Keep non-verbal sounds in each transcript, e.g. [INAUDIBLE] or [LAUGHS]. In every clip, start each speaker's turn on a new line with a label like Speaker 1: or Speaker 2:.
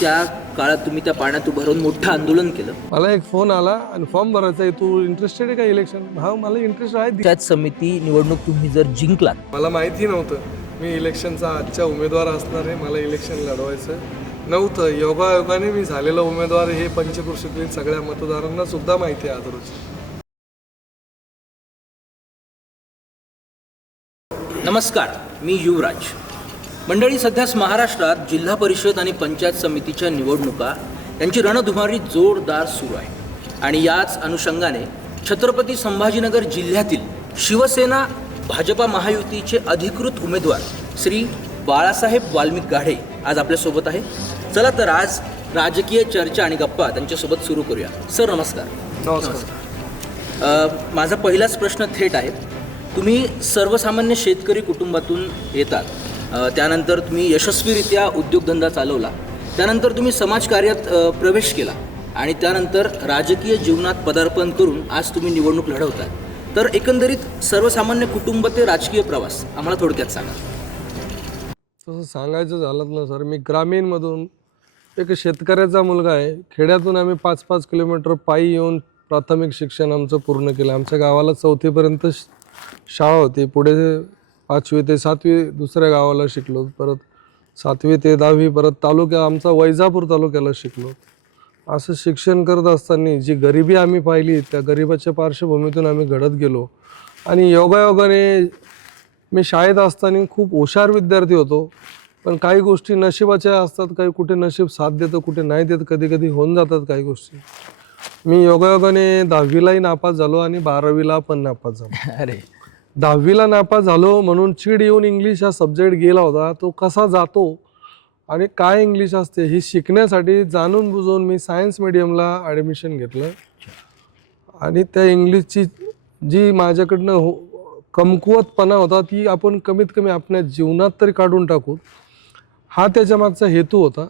Speaker 1: त्या काळात तुम्ही त्या पाण्यात उभं राहून मोठं आंदोलन केलं.
Speaker 2: मला एक फोन आला आणि फॉर्म भरायचा आहे. तू इंटरेस्टेड आहे का इलेक्शन हा मला इंटरेस्ट आहे.
Speaker 1: पंचायत समिती निवडणूक तुम्ही जर जिंकलात.
Speaker 2: मला माहिती नव्हतं. मी इलेक्शनचा आजच्या उमेदवार असणार आहे. मला इलेक्शन लढवायचं नव्हतं. योगायोगाने मी झालेला उमेदवार हे पंचकृषीतील सगळ्या मतदारांना सुद्धा माहिती आहे आदरोची.
Speaker 1: नमस्कार. मी युवराज. मंडळी सध्याच महाराष्ट्रात जिल्हा परिषद आणि पंचायत समितीच्या निवडणुका यांची रणधुमारी जोरदार सुरू आहे. आणि याच अनुषंगाने छत्रपती संभाजीनगर जिल्ह्यातील शिवसेना भाजपा महायुतीचे अधिकृत उमेदवार श्री बाळासाहेब वाल्मिक गाढे आज आपल्यासोबत आहे चला तर आज राजकीय चर्चा आणि गप्पा त्यांच्यासोबत सुरू करूया. सर नमस्कार.
Speaker 2: नमस्कार.
Speaker 1: माझा पहिलाच प्रश्न थेट आहे. तुम्ही सर्वसामान्य शेतकरी कुटुंबातून येतात. त्यानंतर तुम्ही यशस्वीरित्या उद्योगधंदा चालवला. त्यानंतर तुम्ही समाजकार्यात प्रवेश केला. आणि त्यानंतर राजकीय जीवनात पदार्पण करून आज तुम्ही निवडणूक लढवताय. तर एकंदरीत सर्वसामान्य कुटुंब ते राजकीय प्रवास आम्हाला थोडक्यात सांगा.
Speaker 2: तसं सांगायचं झालं ना सर मी ग्रामीणमधून एक शेतकऱ्याचा मुलगा आहे. खेड्यातून आम्ही पाच पाच किलोमीटर पायी येऊन प्राथमिक शिक्षण आमचं पूर्ण केलं. आमच्या गावाला चौथीपर्यंत शाळा होती. पुढे पाचवी ते सातवी दुसऱ्या गावाला शिकलो. परत सातवी ते दहावी परत तालुक्या आमचा वैजापूर तालुक्याला शिकलो. असं शिक्षण करत असताना जी गरिबी आम्ही पाहिली त्या गरिबाच्या पार्श्वभूमीतून आम्ही घडत गेलो. आणि योगायोगाने मी शाळेत असताना खूप हुशार विद्यार्थी होतो. पण काही गोष्टी नशिबाच्या असतात काही कुठे नशीब साथ देतं कुठे नाही देत कधी कधी होऊन जातात काही गोष्टी. मी योगायोगाने दहावीलाही नापास झालो आणि बारावीला पण नापास झालो. [LAUGHS]
Speaker 1: अरे.
Speaker 2: दहावीला नापास झालो म्हणून चीड येऊन इंग्लिश हा सब्जेक्ट गेला होता. तो कसा जातो आणि काय इंग्लिश असते ही शिकण्यासाठी जाणून बुजवून मी सायन्स मीडियमला ॲडमिशन घेतलं. आणि त्या इंग्लिशची जी माझ्याकडनं हो कमकुवतपणा होता ती आपण कमीत कमी आपल्या जीवनात तरी काढून टाकू. हा त्याच्या मागचा हेतू होता.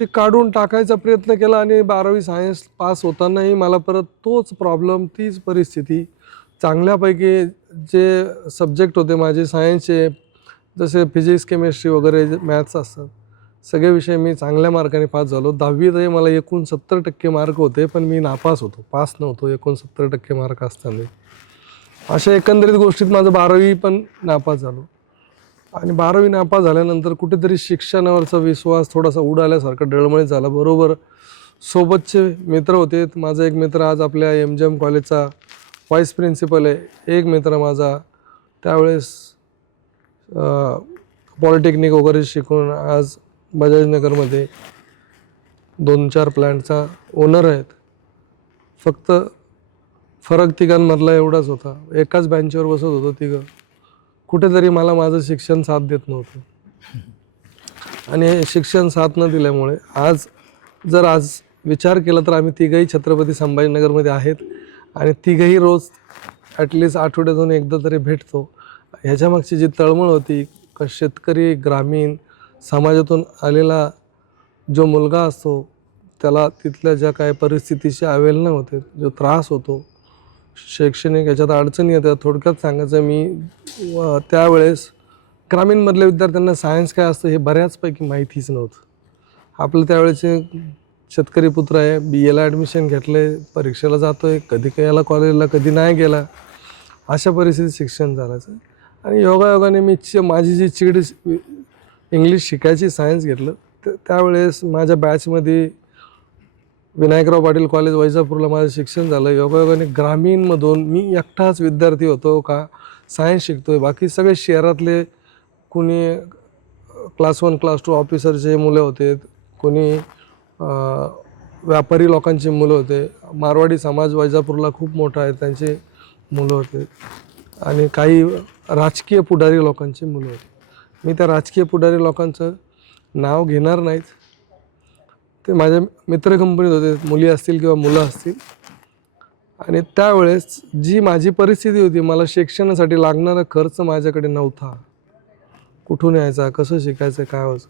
Speaker 2: ते काढून टाकायचा प्रयत्न केला आणि बारावी सायन्स पास होतानाही मला परत तोच प्रॉब्लेम तीच परिस्थिती चांगल्यापैकी जे सब्जेक्ट होते माझे सायन्सचे जसे फिजिक्स केमिस्ट्री वगैरे जे मॅथ्स असतात सगळे विषय मी चांगल्या मार्काने पास झालो. दहावीतही मला एकूण सत्तर टक्के मार्क होते पण मी नापास होतो. पास नव्हतो एकूण सत्तर टक्के मार्क असताना. अशा एकंदरीत गोष्टीत माझं बारावी पण नापास झालो. आणि बारावी नापास झाल्यानंतर कुठेतरी शिक्षणावरचा विश्वास थोडासा उडाल्यासारखा डळमळीत झाला. बरोबर सोबतचे मित्र होते. माझा एक मित्र आज आपल्या एम जी एम कॉलेजचा व्हाईस प्रिन्सिपल आहे एक मित्र माझा त्यावेळेस पॉलिटेक्निक वगैरे शिकून आज बजाजनगरमध्ये दोन चार प्लॅन्टचा ओनर आहेत. फक्त फरक तिघांमधला एवढाच होता. एकाच बेंचवर बसत होतो तिघं. कुठेतरी मला माझं शिक्षण साथ देत नव्हतं. आणि शिक्षण साथ न दिल्यामुळे आज जर आज विचार केला तर आम्ही तिघंही छत्रपती संभाजीनगरमध्ये आहेत. आणि तिघंही रोज ॲटलिस्ट आठवड्यातून एकदा तरी भेटतो. ह्याच्यामागची जी तळमळ होती का शेतकरी ग्रामीण समाजातून आलेला जो मुलगा असतो त्याला तिथल्या ज्या काही परिस्थितीशी अवेलनं होते जो त्रास होतो शैक्षणिक याच्यात अडचणी येतात थोडक्यात सांगायचं मी त्यावेळेस ग्रामीणमधल्या विद्यार्थ्यांना सायन्स काय असतं हे बऱ्याचपैकी माहितीच नव्हतं. आपलं त्यावेळेचे शेतकरी पुत्र आहे बी एला ॲडमिशन घेतलं आहे परीक्षेला जातो आहे कधी काही याला कॉलेजला कधी नाही गेला अशा परिस्थितीत शिक्षण चालायचं आणि योगायोगाने मी ची माझी जी चीड इंग्लिश शिकायची सायन्स घेतलं तर त्यावेळेस माझ्या बॅचमध्ये विनायकराव पाटील कॉलेज वैजापूरला माझं शिक्षण झालं. योगायोगाने ग्रामीणमधून मी एकटाच विद्यार्थी होतो का सायन्स शिकतो आहे बाकी सगळे शहरातले कुणी क्लास वन क्लास टू ऑफिसरचे मुलं होते कोणी व्यापारी लोकांची मुलं होते. मारवाडी समाज वैजापूरला खूप मोठा आहे. त्यांचे मुलं होते. आणि काही राजकीय पुढारी लोकांची मुलं होती. मी त्या राजकीय पुढारी लोकांचं नाव घेणार नाहीत. ते माझ्या मित्र कंपनीत होते. मुली असतील किंवा मुलं असतील. आणि त्यावेळेस जी माझी परिस्थिती होती मला शिक्षणासाठी लागणारा खर्च माझ्याकडे नव्हता. कुठून यायचा? कसं शिकायचं? काय व्हायचं?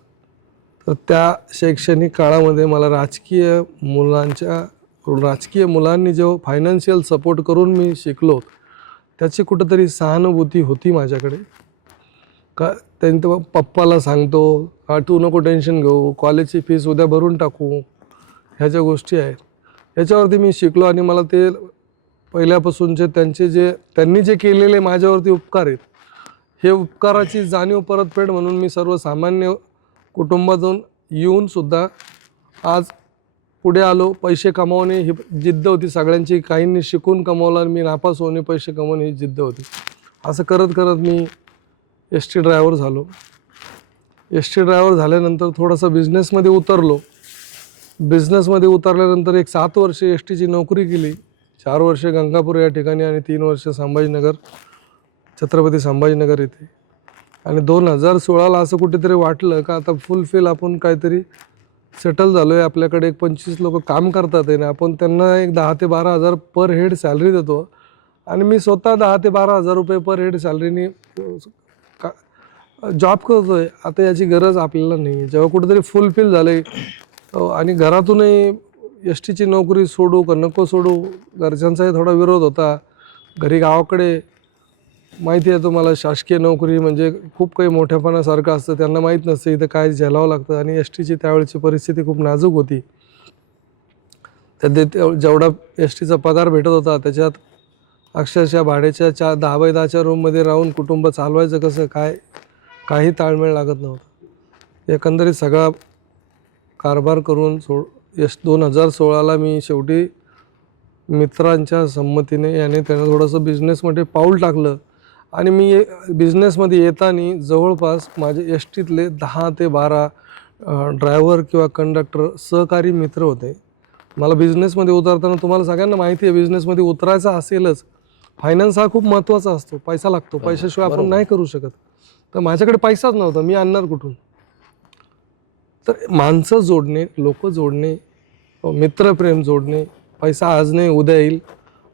Speaker 2: तर त्या शैक्षणिक काळामध्ये मला राजकीय मुलांच्या राजकीय मुलांनी जो फायनान्शियल सपोर्ट करून मी शिकलो त्याची कुठंतरी सहानुभूती होती माझ्याकडे. का त्यांनी तर पप्पाला सांगतो हा तू नको टेन्शन घेऊ कॉलेजची फीस उद्या भरून टाकू. ह्या ज्या गोष्टी आहेत याच्यावरती मी शिकलो आणि मला ते पहिल्यापासूनचे त्यांचे जे त्यांनी जे केलेले माझ्यावरती उपकार आहेत हे उपकाराची जाणीव परतफेड म्हणून मी सर्वसामान्य कुटुंबातून येऊनसुद्धा आज पुढे आलो पैसे कमावणे ही जिद्द होती सगळ्यांची. काहींनी शिकून कमावला आणि मी नापास होणे पैसे कमवणे ही जिद्द होती. असं करत करत मी एस टी ड्रायव्हर झालो. एस टी ड्रायव्हर झाल्यानंतर थोडंसं बिझनेसमध्ये उतरलो. बिझनेसमध्ये उतरल्यानंतर एक सात वर्ष एस टीची नोकरी केली. चार वर्ष गंगापूर या ठिकाणी आणि तीन वर्ष संभाजीनगर छत्रपती संभाजीनगर येथे आणि दोन हजार सोळाला असं कुठेतरी वाटलं का आता फुलफिल आपण काहीतरी सेटल झालो आहे आपल्याकडे एक पंचवीस लोक काम करतात आहे ना आपण त्यांना एक दहा ते बारा हजार पर हेड सॅलरी देतो. आणि मी स्वतः दहा ते बारा हजार रुपये पर हेड सॅलरीनी का जॉब करतो आहे आता याची गरज आपल्याला नाही आहे जेव्हा कुठेतरी फुलफिल झालं आहे आणि घरातूनही एस टीची नोकरी सोडू का नको सोडू घरच्यांचाही थोडा विरोध होता. घरी गावाकडे माहिती आहे तुम्हाला शासकीय नोकरी म्हणजे खूप काही मोठ्यापणासारखं असतं. त्यांना माहीत नसतं इथं काय झेलावं लागतं आणि एस टीची त्यावेळेची परिस्थिती खूप नाजूक होती. त्या जेवढा एस टीचा पगार भेटत होता त्याच्यात अक्षरशः भाड्याच्या चार दहा बाय दहाच्या रूममध्ये राहून कुटुंब चालवायचं कसं काय काही ताळमेळ लागत नव्हता. एकंदरीत सगळा कारभार करून सो यश दोन हजार सोळाला मी शेवटी मित्रांच्या संमतीने याने त्यानं थोडंसं बिझनेसमध्ये पाऊल टाकलं. आणि मी बिझनेसमध्ये येताना जवळपास माझे एस टीतले दहा ते बारा ड्रायव्हर किंवा कंडक्टर सहकारी मित्र होते. मला बिझनेसमध्ये उतरताना तुम्हाला सगळ्यांना माहिती आहे बिझनेसमध्ये उतरायचं असेलच. फायनान्स हा खूप महत्त्वाचा असतो पैसा लागतो. पैशाशिवाय आपण नाही करू शकत. तर माझ्याकडे पैसाच नव्हता मी आणणार कुठून? तर माणसं जोडणे लोक जोडणे मित्रप्रेम जोडणे पैसा आज नाही उद्या येईल.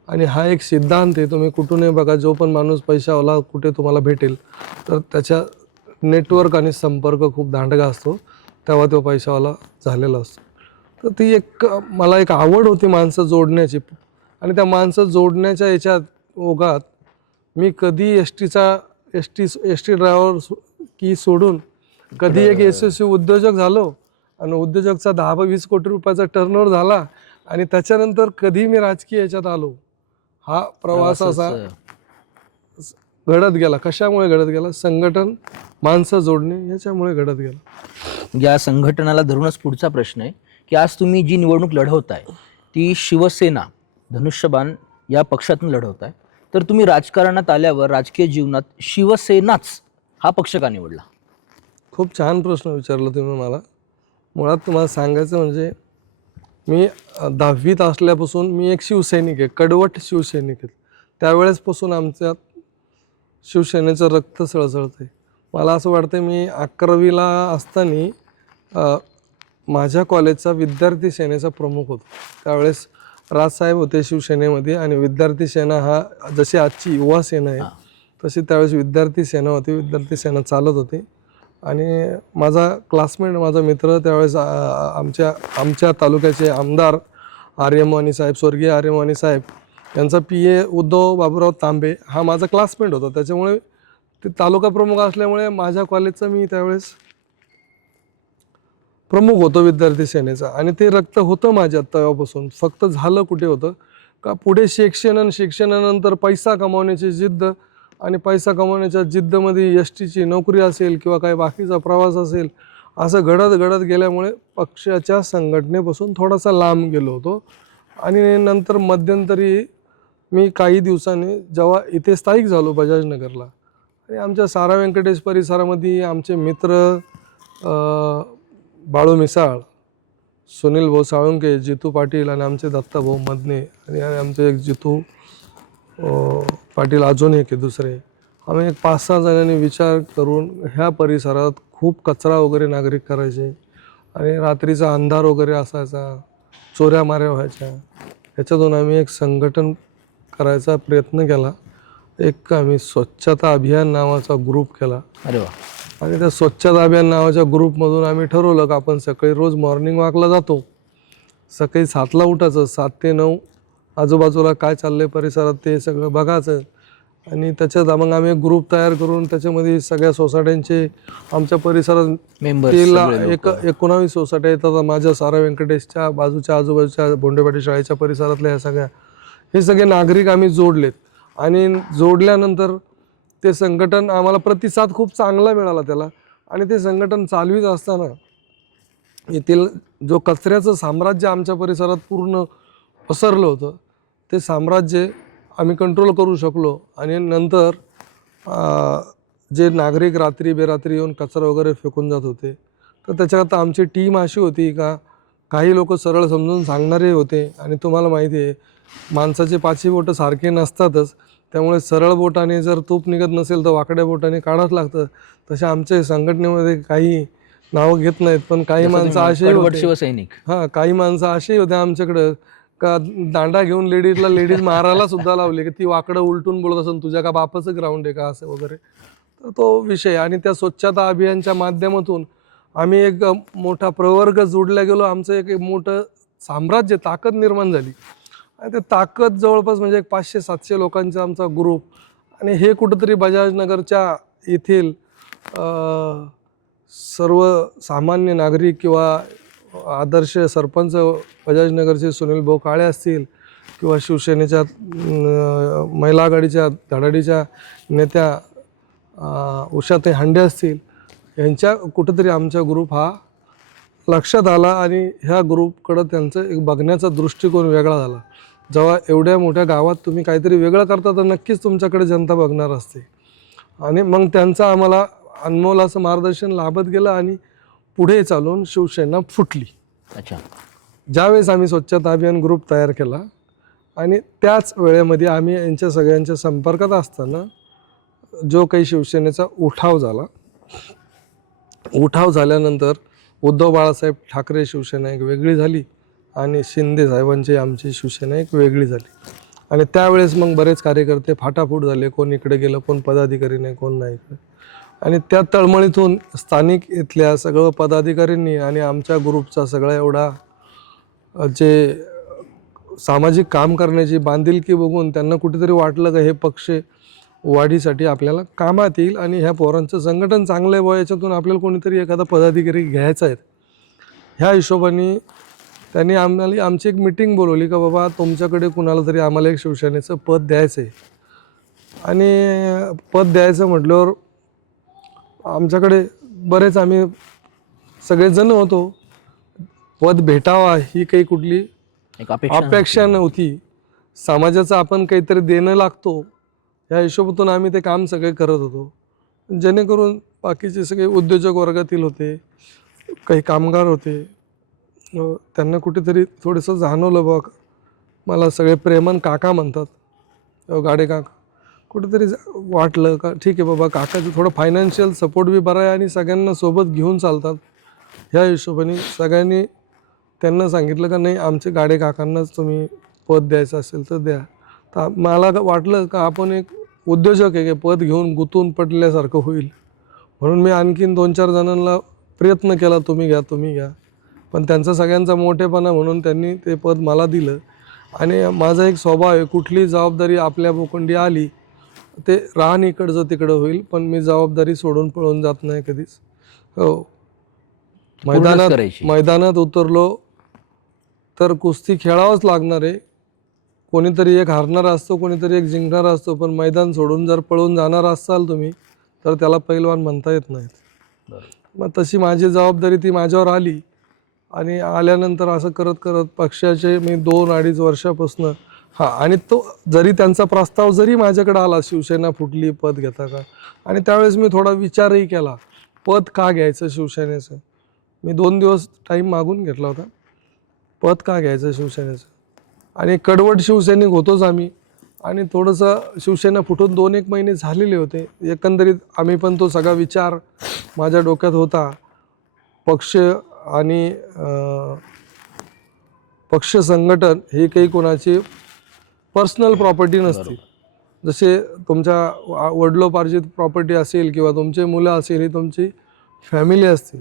Speaker 2: आणि हा एक सिद्धांत आहे तुम्ही कुठूनही बघा जो पण माणूस पैशावाला कुठे तुम्हाला भेटेल तर त्याच्या नेटवर्क आणि संपर्क खूप दांडगा असतो तेव्हा तो पैशावाला झालेला असतो. तर ती एक मला एक आवड होती माणसं जोडण्याची. आणि त्या माणसं जोडण्याच्या याच्यात ओघात मी कधी एस टीचा S T S T driver की सोडून कधी एक यशस्वी उद्योजक झालो आणि उद्योजकचा दहा वीस कोटी रुपयाचा टर्नओव्हर झाला आणि त्याच्यानंतर कधी मी राजकीय याच्यात आलो. हा प्रवास असा घडत गेला. कशामुळे घडत गेला? संघटन माणसं जोडणे याच्यामुळे घडत गेला.
Speaker 1: या संघटनाला धरूनच पुढचा प्रश्न आहे की आज तुम्ही जी निवडणूक लढवताय ती शिवसेना धनुष्यबाण या पक्षातून लढवताय. तर तुम्ही राजकारणात आल्यावर राजकीय जीवनात शिवसेनाच हा पक्ष का निवडला?
Speaker 2: खूप छान प्रश्न विचारला तुम्ही मला. मुळात तुम्हाला सांगायचं म्हणजे मी दहावीत असल्यापासून मी एक शिवसैनिक आहे कडवट शिवसैनिक आहे. त्यावेळेसपासून आमच्यात शिवसेनेचं रक्त सळसळतं आहे मला असं वाटतं मी अकरावीला असताना माझ्या कॉलेजचा विद्यार्थी सेनेचा प्रमुख होतो. त्यावेळेस राजसाहेब होते शिवसेनेमध्ये आणि विद्यार्थी सेना हा जशी आजची युवा सेना आहे तशी त्यावेळेस विद्यार्थी सेना होती. विद्यार्थी सेना चालत होती. आणि माझा क्लासमेट माझा मित्र त्यावेळेस आमच्या आमच्या तालुक्याचे आमदार आर्यमवानी साहेब स्वर्गीय आर्यमानी साहेब यांचा पी ए उद्धव बाबूराव तांबे हा माझा क्लासमेट होता. त्याच्यामुळे ते तालुका प्रमुख असल्यामुळे माझ्या कॉलेजचा मी त्यावेळेस प्रमुख होतो विद्यार्थी सेनेचा आणि ते रक्त होतं माझ्यात तेव्हापासून फक्त झालं कुठे होतं? का पुढे शिक्षण आणि शिक्षणानंतर पैसा कमावण्याची जिद्द आणि पैसा कमावण्याच्या जिद्दमध्ये एस टीची नोकरी असेल किंवा काही बाकीचा प्रवास असेल असं घडत घडत गेल्यामुळे पक्षाच्या संघटनेपासून थोडासा लांब गेलो होतो. आणि नंतर मध्यंतरी मी काही दिवसांनी जेव्हा इथे स्थायिक झालो बजाजनगरला आणि आमच्या सारा व्यंकटेश परिसरामध्ये आमचे मित्र बाळू मिसाळ सुनील भाऊ साळुंके जितू पाटील आणि आमचे दत्ता भाऊ मदने आणि आमचे एक जितू पाटील अजून एक आहे दुसरे. आम्ही एक पाच सहा जणांनी विचार करून ह्या परिसरात खूप कचरा वगैरे नागरिक करायचे आणि रात्रीचा अंधार वगैरे असायचा चोऱ्या माऱ्या व्हायच्या. ह्याच्यातून आम्ही एक संघटन करायचा प्रयत्न केला. एक आम्ही स्वच्छता अभियान नावाचा ग्रुप केला.
Speaker 1: अरे वा.
Speaker 2: आणि त्या स्वच्छता अभियान नावाच्या ग्रुपमधून आम्ही ठरवलं का आपण सकाळी रोज मॉर्निंग वॉकला जातो. सकाळी सातला उठायचं सात ते नऊ. आजूबाजूला काय चाललंय परिसरात ते सगळं बघायचं. आणि त्याच्यात मग आम्ही एक ग्रुप तयार करून त्याच्यामध्ये सगळ्या सोसायट्यांचे आमच्या परिसरात
Speaker 1: मेंबर
Speaker 2: तिला एक एकोणावीस सोसायट्या येतात. माझ्या सारा व्यंकटेशच्या बाजूच्या आजूबाजूच्या बोंडेपाटी शाळेच्या परिसरातल्या ह्या सगळ्या. हे सगळे नागरिक आम्ही जोडलेत. आणि जोडल्यानंतर ते संघटन आम्हाला प्रतिसाद खूप चांगला मिळाला त्याला. आणि ते संघटन चालवीत असताना येथील जो कचऱ्याचं साम्राज्य आमच्या परिसरात पूर्ण पसरलं होतं ते साम्राज्य आम्ही कंट्रोल करू शकलो आणि नंतर जे नागरिक रात्री बेरात्री येऊन कचरा वगैरे फेकून जात होते तर त्याच्यात आमची टीम अशी होती का काही लोक सरळ समजून सांगणारे होते आणि तुम्हाला माहिती आहे माणसाचे पाचही बोटं सारखे नसतातच त्यामुळे सरळ बोटाने जर तूप निघत नसेल तर वाकड्या बोटाने काढावं लागतं. तसे आमच्या संघटनेमध्ये काही नावं घेत नाहीत पण काही माणसं असे
Speaker 1: शिवसैनिक.
Speaker 2: हा काही माणसं अशी होते आमच्याकडं का दांडा घेऊन लेडीजला लेडीज मारायला सुद्धा लावली की ती वाकडं उलटून बोलत असून तुझ्या का बापाचं ग्राउंड आहे का? असं वगैरे. तर तो विषय आणि त्या स्वच्छता अभियानच्या माध्यमातून आम्ही एक मोठा प्रवर्ग जोडला गेलो. आमचं एक मोठं साम्राज्य ताकद निर्माण झाली. आणि ते ताकद जवळपास म्हणजे एक पाचशे सातशे लोकांचा आमचा ग्रुप आणि हे कुठंतरी बजाजनगरच्या येथील सर्व सामान्य नागरिक किंवा आदर्श सरपंच बजाजनगरचे सुनील भाऊ काळे असतील किंवा शिवसेनेच्या महिला आघाडीच्या धडाडीच्या नेत्या अं, उषाताई हांडे असतील यांच्या कुठंतरी आमचा ग्रुप हा लक्षात आला आणि ह्या ग्रुपकडं त्यांचं एक बघण्याचा दृष्टिकोन वेगळा झाला. जेव्हा एवढ्या मोठ्या गावात तुम्ही काहीतरी वेगळं करता तर नक्कीच तुमच्याकडे जनता बघणार असते. आणि मग त्यांचं आम्हाला अनमोल असं मार्गदर्शन लाभत गेलं आणि पुढे चालून शिवसेना फुटली.
Speaker 1: अच्छा.
Speaker 2: ज्यावेळेस आम्ही स्वच्छता अभियान ग्रुप तयार केला आणि त्याच वेळेमध्ये आम्ही यांच्या सगळ्यांच्या संपर्कात असताना जो काही शिवसेनेचा उठाव झाला उठाव झाल्यानंतर उद्धव बाळासाहेब ठाकरे शिवसेना एक वेगळी झाली आणि शिंदे साहेबांची आमची शिवसेना एक वेगळी झाली. आणि त्यावेळेस मग बरेच कार्यकर्ते फाटाफूट झाले कोण इकडे गेलं कोण पदाधिकारी नाही कोण नाही इकडे. आणि त्या तळमळीतून स्थानिक इथल्या सगळं पदाधिकाऱ्यांनी आणि आमच्या ग्रुपचा सगळा एवढा जे सामाजिक काम करण्याची बांधिलकी बघून त्यांना कुठेतरी वाटलं का हे पक्ष वाढीसाठी आपल्याला कामात येईल आणि ह्या पोरांचं संघटन चांगलं आहे व याच्यातून आपल्याला कोणीतरी एखादा पदाधिकारी घ्यायचा आहे. ह्या हिशोबाने त्यांनी आम्हाला आमची एक मिटिंग बोलवली का बाबा तुमच्याकडे कुणाला तरी आम्हाला एक शिवसेनेचं पद द्यायचं आहे आणि पद द्यायचं म्हटल्यावर आमच्याकडे बरेच आम्ही सगळेजण होतो. पद भेटावा ही काही कुठली
Speaker 1: एक अपेक्षा
Speaker 2: नव्हती. समाजाचं आपण काहीतरी देणं लागतो. या हिशोबातून आम्ही ते काम सगळे करत होतो. जेणेकरून बाकीचे सगळे उद्योजक वर्गातील होते काही कामगार होते त्यांना कुठेतरी थोडंसं जाणवलं बघ मला सगळे प्रेमन काका म्हणतात. गाडे काका कुठेतरी जा- वाटलं का ठीक आहे बाबा काकाचं थोडं फायनान्शियल सपोर्ट बी बरा आहे आणि सगळ्यांना सोबत घेऊन चालतात. ह्या हिशोबाने सगळ्यांनी त्यांना सांगितलं का नाही आमचे गाडे काकांनाच तुम्ही पद द्यायचं असेल तर द्या. तर मला वाटलं का आपण एक उद्योजक आहे की पद घेऊन गुंतून पडल्यासारखं होईल. म्हणून मी आणखीन दोन चार जणांना प्रयत्न केला तुम्ही घ्या तुम्ही घ्या. पण त्यांचा सगळ्यांचा मोठेपणा म्हणून त्यांनी ते पद मला दिलं. आणि माझा एक स्वभाव आहे कुठली जबाबदारी आपल्या भूखंडी आली ते राहण इकडचं तिकडं होईल पण मी जबाबदारी सोडून पळून जात नाही कधीच हो मैदानात
Speaker 1: करायची.
Speaker 2: मैदानात उतरलो तर कुस्ती खेळावंच लागणार आहे कोणीतरी एक हारणार असतो कोणीतरी एक जिंकणार असतो पण मैदान सोडून जर पळून जाणार असाल तुम्ही तर त्याला पैलवान म्हणता येत नाहीत. मग तशी माझी जबाबदारी ती माझ्यावर आली आणि आल्यानंतर असं करत करत पक्षाचे मी दोन अडीच वर्षापासून हां आणि तो जरी त्यांचा प्रस्ताव जरी माझ्याकडे आला शिवसेना फुटली पद घेता का? आणि त्यावेळेस मी थोडा विचारही केला पद का घ्यायचं शिवसेनेचं? मी दोन दिवस टाईम मागून घेतला होता पद का घ्यायचं शिवसेनेचं? आणि कडवट शिवसैनिक होतोच आम्ही आणि थोडंसं शिवसेना फुटून दोन एक महिने झालेले होते. एकंदरीत आम्ही पण तो सगळा विचार माझ्या डोक्यात होता. पक्ष आणि पक्ष संघटन हे काही कोणाची पर्सनल प्रॉपर्टी नसते. जसे तुमच्या वडिलोपार्जित प्रॉपर्टी असेल किंवा तुमचे मुलं असेल ही तुमची फॅमिली असते.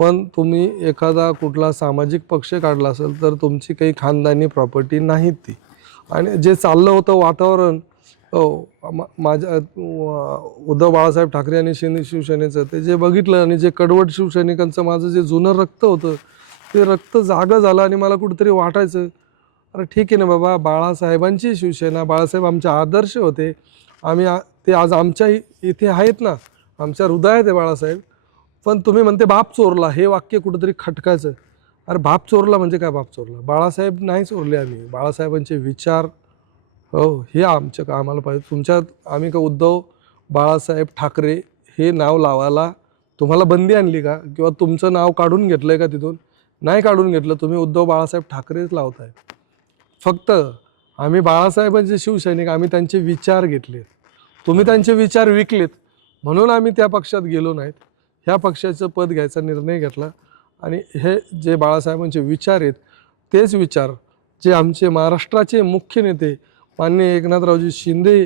Speaker 2: पण तुम्ही एखादा कुठला सामाजिक पक्ष काढला असेल तर तुमची काही खानदानी प्रॉपर्टी नाहीत ती. आणि जे चाललं होतं वातावरण हो माझ्या उद्धव बाळासाहेब ठाकरे आणि शिंदे शिवसेनेचं ते जे बघितलं आणि जे कडवट शिवसैनिकांचं माझं जे जुनं रक्त होतं ते रक्त जागं झालं आणि मला कुठेतरी वाटायचं अरे ठीक आहे ना बाबा बाळासाहेबांची शिवसेना बाळासाहेब आमचे आदर्श होते. आम्ही आ- ते आज आमच्या इथे आहेत ना आमच्या हृदयात आहे बाळासाहेब. पण तुम्ही म्हणते बाप चोरला हे वाक्य कुठंतरी खटकायचं. अरे बाप चोरला म्हणजे काय बाप चोरला? बाळासाहेब नाही चोरले आम्ही. बाळासाहेबांचे विचार हो हे आमच्या का आम्हाला पाहिजे. तुमच्यात आम्ही का उद्धव बाळासाहेब ठाकरे हे नाव लावायला तुम्हाला बंदी आणली का? किंवा तुमचं नाव काढून घेतलं आहे का तिथून? नाही काढून घेतलं. तुम्ही उद्धव बाळासाहेब ठाकरेच लावताय. फक्त आम्ही बाळासाहेबांचे शिवसैनिक आम्ही त्यांचे विचार घेतलेत. तुम्ही त्यांचे विचार विकलेत. म्हणून आम्ही त्या पक्षात गेलो नाहीत. ह्या पक्षाचं पद घ्यायचा निर्णय घेतला. आणि हे जे बाळासाहेबांचे विचार आहेत तेच विचार जे आमचे महाराष्ट्राचे मुख्य नेते माननीय एकनाथरावजी शिंदे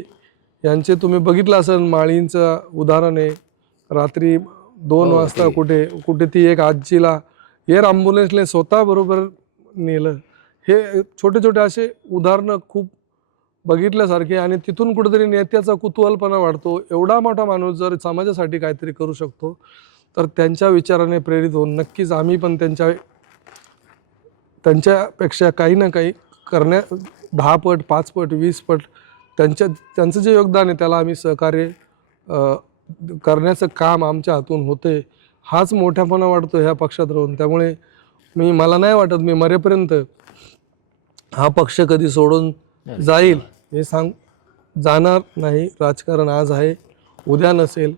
Speaker 2: यांचे तुम्ही बघितलं असेल माळींचं उदाहरण आहे. रात्री दोन
Speaker 1: हो,
Speaker 2: वाजता
Speaker 1: ते.
Speaker 2: कुठे कुठे ती एक आजीला एअर ॲम्ब्युलन्सने स्वतः बरोबर नेलं. हे छोटे छोटे असे उदाहरणं खूप बघितल्यासारखे आणि तिथून कुठेतरी नेत्याचा कुतूहलपणा वाढतो. एवढा मोठा माणूस जर समाजासाठी काहीतरी करू शकतो तर त्यांच्या विचाराने प्रेरित होऊन नक्कीच आम्ही पण त्यांच्या त्यांच्यापेक्षा काही ना काही करण्या दहा पट पाच पट वीस पट त्यांच्या त्यांचं जे योगदान आहे त्याला आम्ही सहकार्य करण्याचं काम आमच्या हातून होते हाच मोठ्यापणा वाढतो ह्या पक्षात राहून. त्यामुळे मी मला नाही वाटत मी मरेपर्यंत हा पक्ष कधी सोडून जाईल हे सांग जाणार नाही. राजकारण आज आहे उद्या नसेल.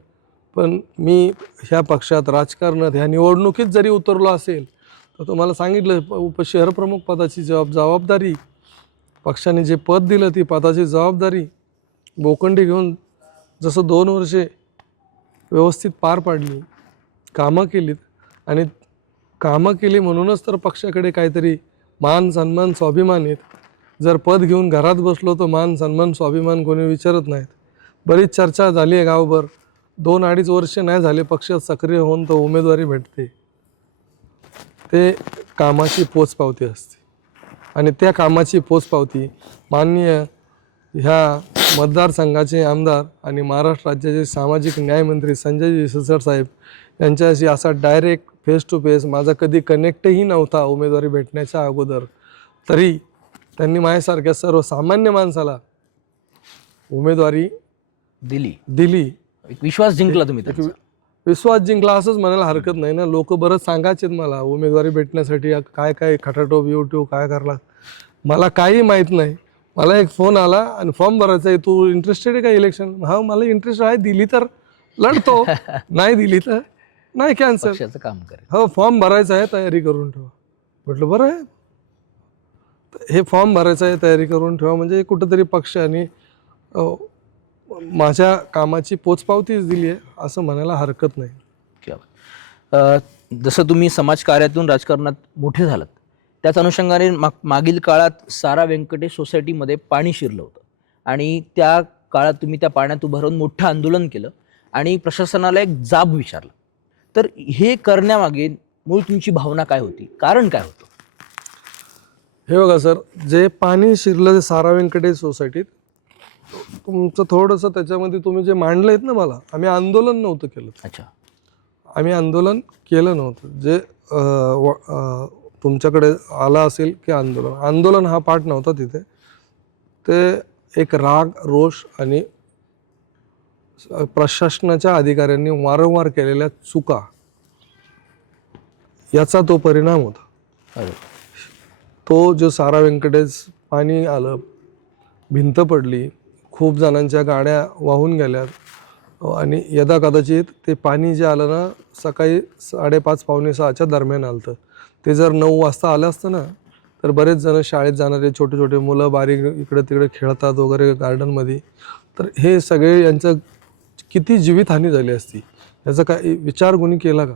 Speaker 2: पण मी ह्या पक्षात राजकारणात ह्या निवडणुकीत जरी उतरलो असेल तर तुम्हाला सांगितलं उप शहरप्रमुख पदाची जबाब जबाबदारी. पक्षाने जे पद दिलं ती पदाची जबाबदारी बोकंडी घेऊन जसं दोन वर्षे व्यवस्थित पार पाडली कामं केलीत आणि कामं केली म्हणूनच तर पक्षाकडे काहीतरी मान सन्मान स्वाभिमान आहेत. जर पद घेऊन घरात बसलो तर मान सन्मान स्वाभिमान कोणी विचारत नाहीत. बरीच चर्चा झाली आहे गावभर. दोन अडीच वर्ष नाही झाले पक्षात सक्रिय होऊन तर उमेदवारी भेटते. ते कामाची पोचपावती असते. आणि त्या कामाची पोचपावती माननीय ह्या मतदारसंघाचे आमदार आणि महाराष्ट्र राज्याचे सामाजिक न्यायमंत्री संजय सिरसाट साहेब यांच्याशी असा डायरेक्ट फेस टू फेस माझा कधी कनेक्टही नव्हता उमेदवारी भेटण्याच्या अगोदर. तरी त्यांनी माझ्यासारख्या सर्वसामान्य माणसाला उमेदवारी
Speaker 1: दिली.
Speaker 2: दिली.
Speaker 1: एक विश्वास जिंकला तुम्ही
Speaker 2: एक. विश्वास जिंकला असंच म्हणायला हरकत नाही ना. लोक बरंच सांगायचेत मला उमेदवारी भेटण्यासाठी काय काय खटाटोप यूट्यूब काय करला. मला काही माहीत नाही. मला एक फोन आला आणि फॉर्म भरायचा आहे. तू इंटरेस्टेड आहे का इलेक्शन हा मला इंटरेस्ट आहे. दिली तर लढतो. [LAUGHS] नाही दिली तर नाही कॅन्सल
Speaker 1: पक्षाचं काम करेल.
Speaker 2: हो फॉर्म भरायचा आहे तयारी करून ठेवा. म्हटलं बरं आहे. हे फॉर्म भरायचं आहे तयारी करून ठेवा. म्हणजे कुठंतरी पक्षाने अ, माझ्या कामाची पोचपावतीच दिली आहे असं म्हणायला हरकत नाही.
Speaker 1: अ, जसं तुम्ही समाजकार्यातून राजकारणात मोठे झालात त्याच अनुषंगाने माग मागील काळात सारा व्यंकटेश सोसायटीमध्ये पाणी शिरलं होतं. आणि त्या काळात तुम्ही त्या पाण्यात उभं राहून मोठं आंदोलन केलं आणि प्रशासनाला एक जाब विचारला. तर हे करण्यामागे मूळ तुमची भावना काय होती? कारण काय होतं?
Speaker 2: हे बघा सर जे पाणी शिरलं ते सारा व्यंकटेश सोसायटीत तुमचं थोडंसं त्याच्यामध्ये तुम्ही जे मांडलं आहेत ना मला आम्ही आंदोलन नव्हतं केलं.
Speaker 1: अच्छा.
Speaker 2: आम्ही आंदोलन केलं नव्हतं. जे अ, व- अ, तुमच्याकडे आला असेल की आंदोलन आंदोलन हा पाठ नव्हता तिथे. ते एक राग रोष आणि प्रशासनाच्या अधिकाऱ्यांनी वारंवार केलेल्या चुका याचा तो परिणाम होता. तो जो सारा व्यंकटेश पाणी आलं भिंत पडली खूप जणांच्या गाड्या वाहून गेल्यात आणि यदा कदाचित ते पाणी जे आलं ना सकाळी साडेपाच पावणे सहाच्या दरम्यान आलं होतं. ते जर नऊ वाजता आलं असतं ना तर बरेच जण शाळेत जाणारे छोटे छोटे मुलं बारीक इकडे तिकडे खेळतात वगैरे गार्डनमध्ये तर हे सगळे यांचं किती जीवितहानी झाली असती? याचा काय विचार कोणी केला का?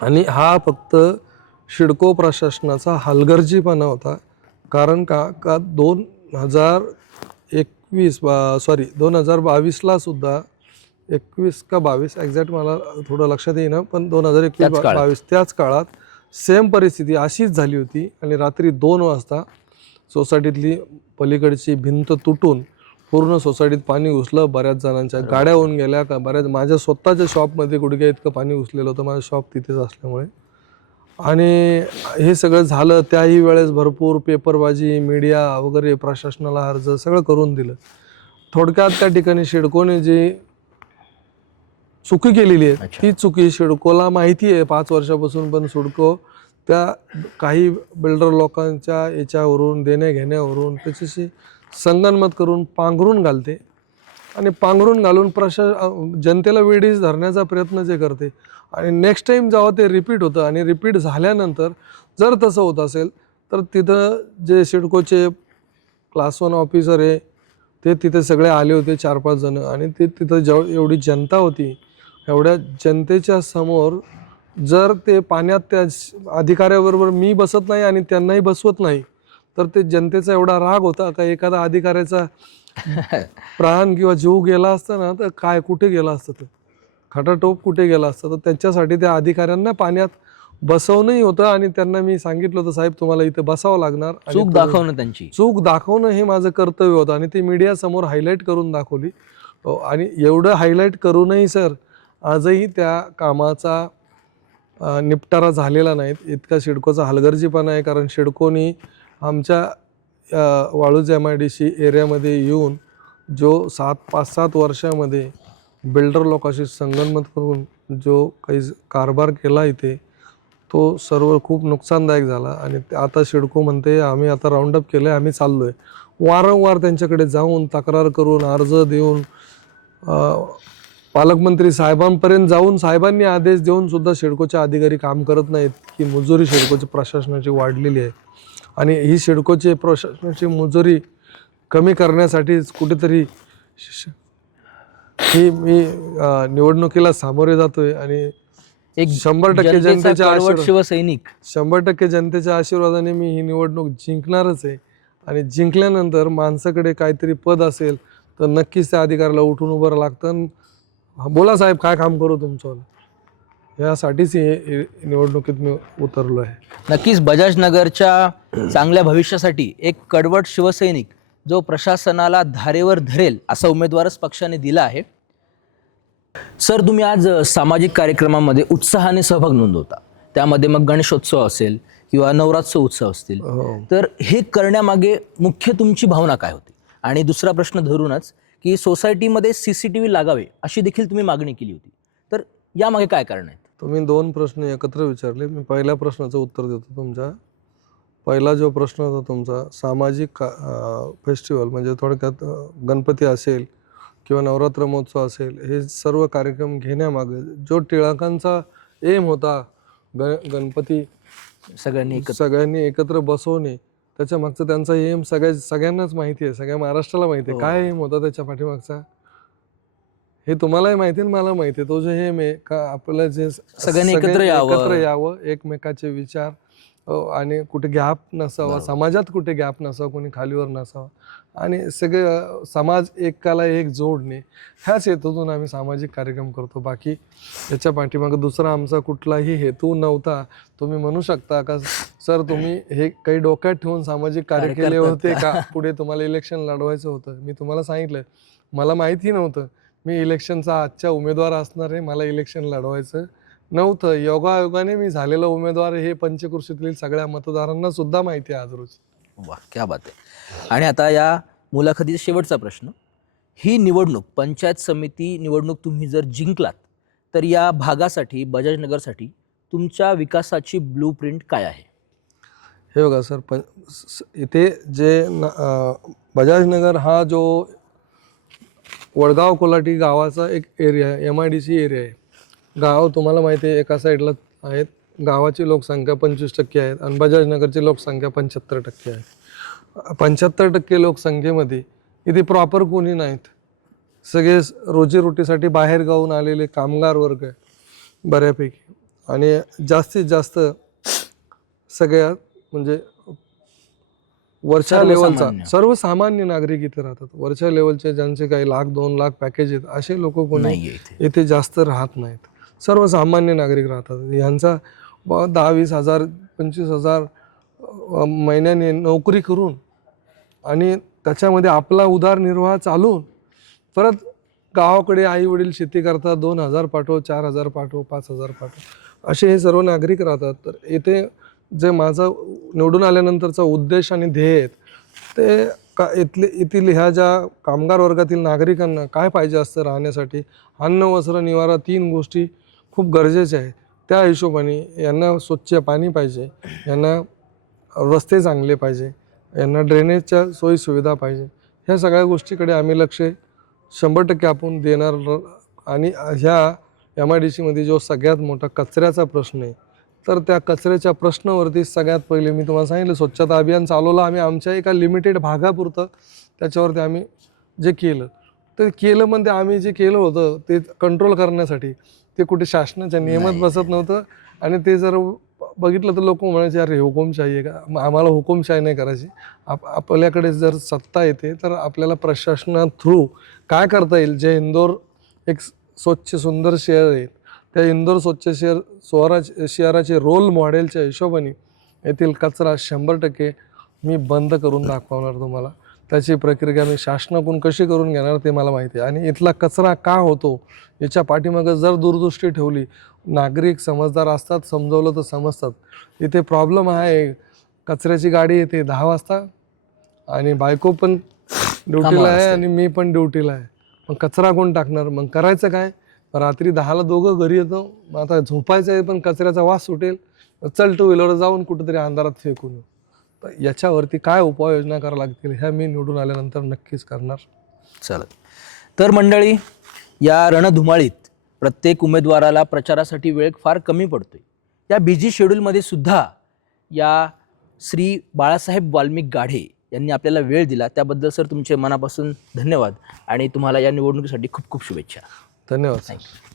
Speaker 2: आणि हा फक्त शिडको प्रशासनाचा हलगर्जीपणा होता. कारण का? का दोन हजार एकवीस बा सॉरी दोन हजार बावीसला सुद्धा एकवीस का बावीस एक्झॅक्ट मला थोडं लक्षात येईना पण दोन हजार एकवीस. बावीस त्याच काळात सेम परिस्थिती अशीच झाली होती. आणि रात्री दोन वाजता सोसायटीतली पलीकडची भिंत तुटून पूर्ण सोसायटीत पाणी घुसलं बऱ्याच जणांच्या गाड्या होऊन गेल्या. का बऱ्याच माझ्या स्वतःच्या शॉपमध्ये गुडघ्या इतकं पाणी घुसलेलं होतं माझं शॉप तिथेच असल्यामुळे. आणि हे सगळं झालं त्याही वेळेस भरपूर पेपरबाजी मीडिया वगैरे प्रशासनाला अर्ज सगळं करून दिलं. थोडक्यात त्या ठिकाणी शिडकोने जी चुकी केलेली आहे ती चुकी सिडकोला माहिती आहे. पाच वर्षापासून पण सिडको त्या काही बिल्डर लोकांच्या याच्यावरून देण्या घेण्यावरून त्याच्याशी संगनमत करून पांघरून घालते आणि पांघरून घालून प्रशा जनतेला वेडीच धरण्याचा प्रयत्न जे करते. आणि नेक्स्ट टाईम जेव्हा ते रिपीट होतं आणि रिपीट झाल्यानंतर जर तसं होत असेल तर तिथं जे सिडकोचे क्लास वन ऑफिसर आहे ते तिथे सगळे आले होते चार पाच जण आणि ते तिथं जेव एवढी जनता होती. एवढ्या जनतेच्या समोर जर ते पाण्यात त्या अधिकाऱ्याबरोबर मी बसत नाही आणि त्यांनाही बसवत नाही तर ते जनतेचा एवढा राग होता का एखादा अधिकाऱ्याचा प्राण किंवा जीव गेला असता ना तर काय कुठे गेला असतं ते? खटाटोप कुठे गेला असतं? तर त्याच्यासाठी त्या अधिकाऱ्यांना पाण्यात बसवणंही होतं आणि त्यांना मी सांगितलं होतं साहेब तुम्हाला इथे बसावं लागणार.
Speaker 1: चूक दाखवणं त्यांची.
Speaker 2: चूक दाखवणं हे माझं कर्तव्य होतं आणि ती मीडियासमोर हायलाईट करून दाखवली. अहो, आणि एवढं हायलाईट करूनही सर आजही त्या कामाचा निपटारा झालेला नाही. इतका शिडकोचा हलगर्जीपणा आहे कारण शिडकोनी आमच्या Waluj M I D C एरियामध्ये येऊन जो सात पाच सात वर्षामध्ये बिल्डर लोकांशी संगनमत करून जो काही कारभार केला इथे तो सर्व खूप नुकसानदायक झाला. आणि आता शिडको म्हणते आम्ही आता राऊंडअप केलं आहे आम्ही चाललो आहे वारंवार त्यांच्याकडे जाऊन तक्रार करून अर्ज देऊन पालकमंत्री साहेबांपर्यंत जाऊन साहेबांनी आदेश देऊन सुद्धा शिडकोचे अधिकारी काम करत नाहीत की मजुरी शिडकोची प्रशासनाची वाढलेली आहे. आणि ही शिडकोची प्रशासनाची मुजोरी कमी करण्यासाठीच कुठेतरी ही मी निवडणुकीला सामोरे जातोय आणि
Speaker 1: एक
Speaker 2: शंभर टक्के
Speaker 1: जनतेचा
Speaker 2: जनतेच्या
Speaker 1: शिवसैनिक
Speaker 2: शंभर टक्के जनतेच्या आशीर्वादाने मी ही निवडणूक जिंकणारच आहे. आणि जिंकल्यानंतर माणसाकडे काहीतरी पद असेल तर नक्कीच त्या अधिकाऱ्याला उठून उभं लागतं. बोला साहेब काय काम करू तुमचं? यासाठीच ही निवडणुकीत मी उतरलो आहे.
Speaker 1: नक्कीच बजाज नगरच्या चांगल्या भविष्यासाठी एक कडवट शिवसैनिक जो प्रशासनाला धारेवर धरेल असा उमेदवारच पक्षाने दिला आहे. सर तुम्ही आज सामाजिक कार्यक्रमामध्ये उत्साहाने सहभाग नोंदवता. त्यामध्ये मग गणेशोत्सव असेल किंवा नवरात्रोत्सव उत्सव असतील.
Speaker 2: हो.
Speaker 1: तर हे करण्यामागे मुख्य तुमची भावना काय होती? आणि दुसरा प्रश्न धरूनच की सोसायटीमध्ये सी सी टी व्ही लागावे अशी देखील तुम्ही मागणी केली होती. तर यामागे काय कारण आहेत
Speaker 2: तुम्ही दोन प्रश्न एकत्र विचारले. मी पहिल्या प्रश्नाचं उत्तर देतो तुमच्या. पहिला जो प्रश्न होता तुमचा सामाजिक का फेस्टिवल म्हणजे थोडक्यात गणपती असेल किंवा नवरात्र महोत्सव असेल हे सर्व कार्यक्रम घेण्यामागे जो टिळकांचा एम होता ग गणपती
Speaker 1: सगळ्यांनी
Speaker 2: सगळ्यांनी एकत्र बसवणे त्याच्या मागचं त्यांचा एम सगळ्या सगळ्यांनाच माहिती आहे सगळ्या महाराष्ट्राला माहिती आहे.
Speaker 1: हो.
Speaker 2: काय एम होता त्याच्या पाठीमागचा? हे तुम्हालाही माहिती आहे मला माहिती. आहे तो जो एम आहे का आपल्याला जे
Speaker 1: सगळ्यांनी एकत्र
Speaker 2: सगळे
Speaker 1: यावं.
Speaker 2: एकत्र यावं एकमेकाचे विचार अ, आणि कुठे गॅप नसावा. समाजात कुठे गॅप नसावा कोणी खालीवर नसावा. आणि सगळे अ, समाज एकाला एक जोडणे ह्याच हेतूतून आम्ही सामाजिक कार्यक्रम करतो. बाकी याच्या पाठीमागे दुसरा आमचा कुठलाही हेतू नव्हता. तुम्ही म्हणू शकता का सर तुम्ही हे काही डोक्यात ठेवून सामाजिक कार्य
Speaker 1: कार्य
Speaker 2: केले
Speaker 1: करतात
Speaker 2: होते
Speaker 1: का?
Speaker 2: का? पुढे तुम्हाला इलेक्शन लढवायचं होतं. मी तुम्हाला सांगितलं मला माहिती नव्हतं. मी इलेक्शनचा आजच्या उमेदवार असणार आहे मला इलेक्शन लढवायचं. नव्हतं योगायोगाने मी झालेला उमेदवार हे पंचकृषीतील सगळ्या मतदारांना सुद्धा माहिती आहे आज रोज.
Speaker 1: वा क्या बात आहे. आणि आता या मुलाखतीचा शेवटचा प्रश्न. ही निवडणूक पंचायत समिती निवडणूक तुम्ही जर जिंकलात तर या भागासाठी बजाज नगरसाठी तुमच्या विकासाची ब्लू प्रिंट काय आहे?
Speaker 2: हे बघा सर स- इथे जे न बजाजनगर हा जो वडगाव कोलाटी गावाचा एक एरिया आहे M I D C area आहे. गाव तुम्हाला माहिती आहे एका साईडला आहेत. गावाची लोकसंख्या पंचवीस टक्के आहेत आणि बजाजनगरची लोकसंख्या पंच्याहत्तर टक्के आहे. पंच्याहत्तर टक्के लोकसंख्येमध्ये इथे प्रॉपर कोणी नाहीत. सगळे रोजीरोटीसाठी बाहेर गावून आलेले कामगार वर्ग आहे बऱ्यापैकी. आणि जास्तीत जास्त सगळ्यात म्हणजे वरच्या लेवलचा
Speaker 1: सर्वसामान्य.
Speaker 2: नागरिक इथे राहतात. वरच्या लेवलचे ज्यांचे काही लाख दोन लाख पॅकेज आहेत असे लोक कोणी
Speaker 1: इथे.
Speaker 2: जास्त राहत नाहीत. सर्वसामान्य नागरिक राहतात. यांचा दहा वीस हजार पंचवीस हजार महिन्याने नोकरी करून आणि त्याच्यामध्ये आपला उदारनिर्वाह चालून परत गावाकडे आई वडील शेती करतात दोन हजार पाठव चार हजार पाठव पाच हजार पाठव असे हे सर्व नागरिक राहतात. तर येथे जे माझा निवडून आल्यानंतरचा उद्देश आणि ध्येय आहेत ते का इथले येथील ह्या ज्या कामगार वर्गातील नागरिकांना काय पाहिजे असतं राहण्यासाठी अन्न वस्त्र निवारा तीन गोष्टी खूप गरजेच्या आहेत. त्या हिशोबाने यांना स्वच्छ पाणी पाहिजे यांना रस्ते चांगले पाहिजे यांना ड्रेनेजच्या सोयीसुविधा पाहिजे. ह्या सगळ्या गोष्टीकडे आम्ही लक्ष शंभर टक्के आपण देणार आणि ह्या एम आय डी सीमध्ये जो सगळ्यात मोठा कचऱ्याचा प्रश्न आहे तर त्या कचऱ्याच्या प्रश्नावरती सगळ्यात पहिले मी तुम्हाला सांगितलं स्वच्छता अभियान चालवलं आम्ही. आमच्या एका लिमिटेड भागापुरतं त्याच्यावरती आम्ही जे केलं ते केलं म्हणजे आम्ही जे केलं होतं ते कंट्रोल करण्यासाठी ते कुठे शासनाच्या नियमात बसत नव्हतं. आणि ते जर बघितलं तर लोक म्हणायचे अरे हुकुमशाही आहे का? आम्हाला हुकुमशाही नाही करायची. आप आपल्याकडे जर सत्ता येते तर आपल्याला प्रशासना थ्रू काय करता येईल? जे इंदोर एक स्वच्छ सुंदर शहर आहे त्या इंदोर स्वच्छ शहर शहराचे शहराचे रोल मॉडेलच्या हिशोबाने येथील कचरा शंभर टक्के मी बंद करून दाखवणार तुम्हाला. त्याची प्रक्रिया मी शासनाकडून कशी करून घेणार ते मला माहिती आहे. आणि इथला कचरा का होतो याच्या पाठीमागं जर दूरदृष्टी ठेवली नागरिक समजदार असतात समजवलं तर समजतात. इथे प्रॉब्लेम आहे कचऱ्याची गाडी येते दहा वाजता आणि बायको पण ड्युटीला आहे. आणि मी पण ड्युटीला आहे. मग कचरा कोण टाकणार? मग करायचं काय? रात्री दहाला दोघं घरी येतो. मग आता झोपायचं आहे पण कचऱ्याचा वास सुटेल. चल टू व्हीलर जाऊन कुठेतरी अंधारात फेकून येऊ. तर याच्यावरती काय उपाययोजना करावं लागतील ह्या मी निवडून आल्यानंतर नक्कीच करणार.
Speaker 1: चालत तर मंडळी या रणधुमाळीत प्रत्येक उमेदवाराला प्रचारासाठी वेळ फार कमी पडतोय. या बिझी शेड्यूलमध्ये सुद्धा या श्री बाळासाहेब वाल्मिक गाढे यांनी आपल्याला वेळ दिला. त्याबद्दल सर तुमचे मनापासून धन्यवाद आणि तुम्हाला या निवडणुकीसाठी खूप खूप शुभेच्छा.
Speaker 2: धन्यवाद
Speaker 1: थँक्यू